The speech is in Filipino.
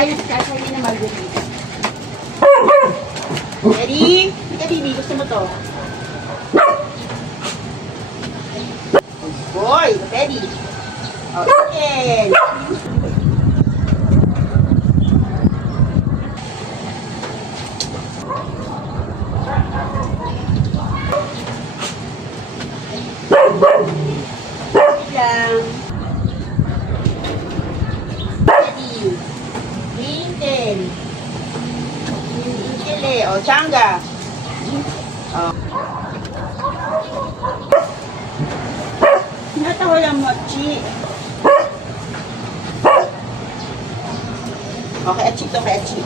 Ayun, sasaya na margarita. Ready? Ika, Bibi. Gusto mo to? Boy, ready? Okay. Lang. Ready. Lincoln. Chile. O, Changa. O. Natawa lang mochi. Okay, achi to, kay achi.